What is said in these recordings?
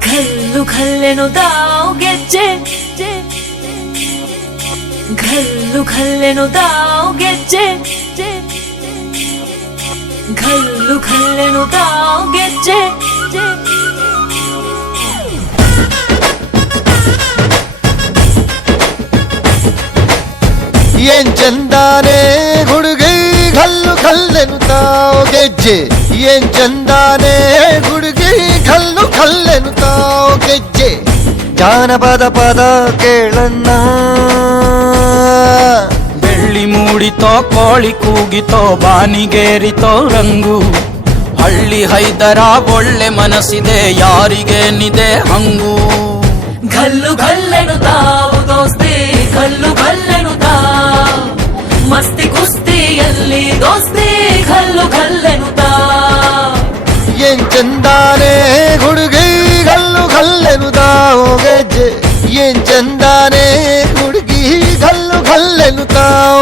ఘల్లు ఘల్లెను దావుగెజ్జె ఘల్లు ఘల్లెను దావుగెజ్జె ఘల్లు ఘల్లెను దావుగెజ్జె ఏం చందానే ಗೆಜ್ಜೆ. ಏನ್ ಚಂದಾನೆ ಹುಡುಗಿ ಕಲ್ಲು ಕಲ್ಲೆನು ತಾವು ಗೆಜ್ಜೆ. ಜಾನಪದ ಪದ ಕೇಳಣ್ಣ. ಬೆಳ್ಳಿ ಮೂಡಿತೋ ಕೋಳಿ ಕೂಗಿತೋ ಬಾನಿಗೇರಿತೋ ರಂಗು. ಹಳ್ಳಿ ಹೈದರ ಒಳ್ಳೆ ಮನಸ್ಸಿದೆ ಯಾರಿಗೇನಿದೆ ಹಂಗು. ಘಲ್ಲು ಕಲ್ಲೆನು ತಾವು ದೋಸ್ತಿ ಘಲ್ಲು ಕಲ್ಲೆನು ತಾ ಮಸ್ತಿ ಕುಸ್ತಿಯಲ್ಲಿ ದೋಸ್ತಿ ಘಲ್ಲು ಘಲ್ಲೆನು ತಾವು ಏನ್ ಚಂದಾನೆ ಹುಡುಗಿ ಕಲ್ಲು ಕಲ್ಲೆನು ತಾವು ಗೆಜ್ಜೆ ಏನ್ ಚಂದಾನೆ ಹುಡುಗಿ ಕಲ್ಲು ಕಲ್ಲೆನು ತಾವು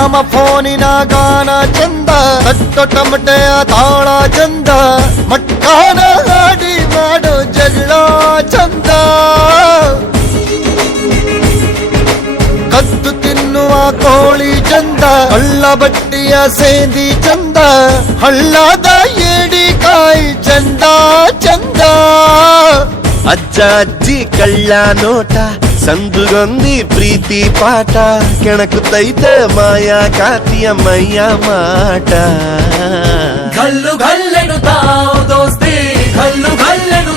ಗ್ರಾಮ ಫೋನಿನ ಗಾನ ಚಂದ, ತಟ್ಟೊ ಟಮಟೆಯ ತಾಳ ಚಂದ, ಮಟ್ಟಾನ ಹಾಡಿ ಮಾಡೋ ಜಗಳ ಚಂದ. ಕದ್ದು ತಿನ್ನುವ ಕೋಳಿ ಚಂದ ಹಳ್ಳ ಬಟ್ಟಿಯ ಸೇದಿ ಚಂದ, ಹಳ್ಳದ ಏಡಿಕಾಯಿ ಚಂದ ಚಂದ. ಅಜ್ಜ ಅಜ್ಜಿ ಕಳ್ಳ ನೋಟ ಸಂದುಗೊಂದಿ ಪ್ರೀತಿ ಪಾಠ ಕೆಣಕುತ್ತೈತೆ ಮಾಯಾ ಕಾತಿಯ ಮೈಯ ಮಾಟ ಘಲ್ಲು ಘಲ್ಲೆನು ತಾವು ದೋಸ್ತಿ ಘಲ್ಲು ಘಲ್ಲೆನು